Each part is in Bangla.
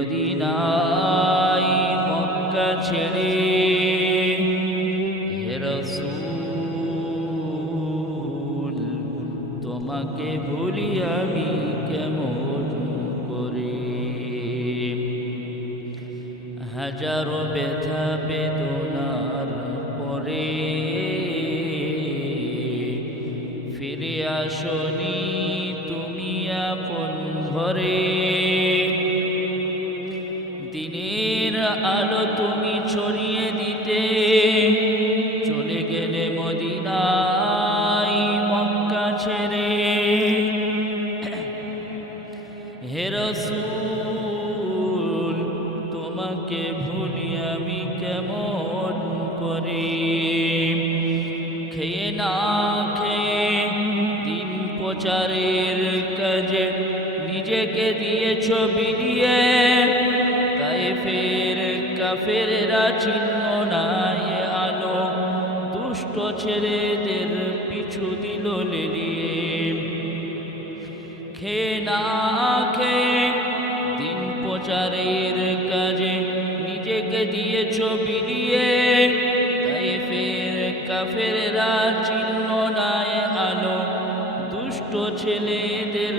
গেলে মদিনায় মক্কা ছেড়ে তোমাকে ভুলি আমি কেমন করে? হাজারো ব্যথা বেদনার পরে ফিরে আসনি তুমি আপন ঘরে। আলো তুমি ছড়িয়ে দিতে। চলে গেলে মদিনায় মক্কা ছেড়ে। হে রসূল, তোমাকে ভুলি আমি কেমন করে? খেয়ে না খেয়ে দিন প্রচারের কাজে নিজেকে দিয়েছ তাই ফের কাফেররা চিহ্ন নাই আলো। দুষ্ট ছেলেদের পিছু দিল লেলিয়ে খেয়ে না খেয়ে দিন প্রচারের কাজে নিজেকে দিয়েছ বিলিয়ে তাই ফের কাফেররা চিহ্ন নাই আলো। দুষ্ট ছেলেদের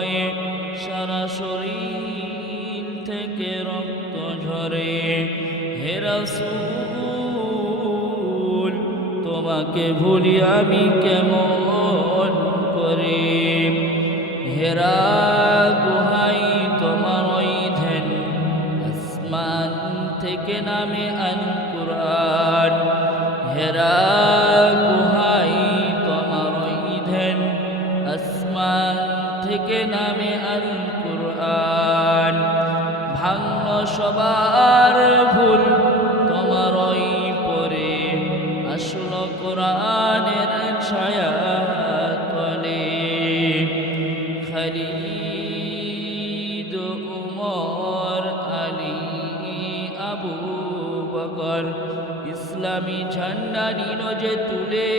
তোমাকে ভুলি আমি কেমন করে? হেরা গুহাই তোমার ওই ধ্যান, আসমান থেকে নামে আন হেরা গুহাই তোমার ওই ধ্যান, আসমান থেকে নামে আন কুরআন ভাঙল সবার ভুল। তোমার ওই পরে আসল কোরআনের ছায়া তলে খালিদ, উমর, আলী, আবু বকর, ইসলামী ঝান্ডা নিল যে তুলে।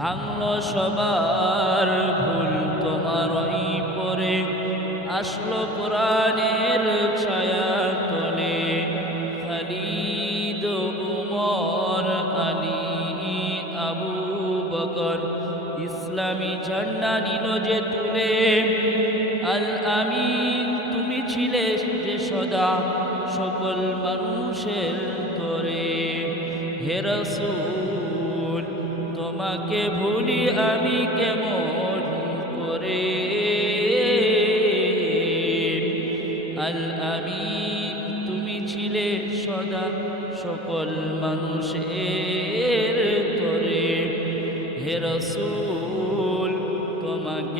ভাঙল সবার ভুল। তোমার ওই পরে আসলো কোরআনের ছায়া তলে। খালিদ, উমর, আলী, আবু বকর ইসলামী ঝান্ডা নিল যে তুলে। আল আমিন, তুমি ছিলে যে সদা সকল মানুষের তরে। হে রসূল তোমাকে ভুলি আমি কেমন করে? আল আমি তুমি ছিলে সদা সকল মানুষের তরে। হে রসূল, তোমাকে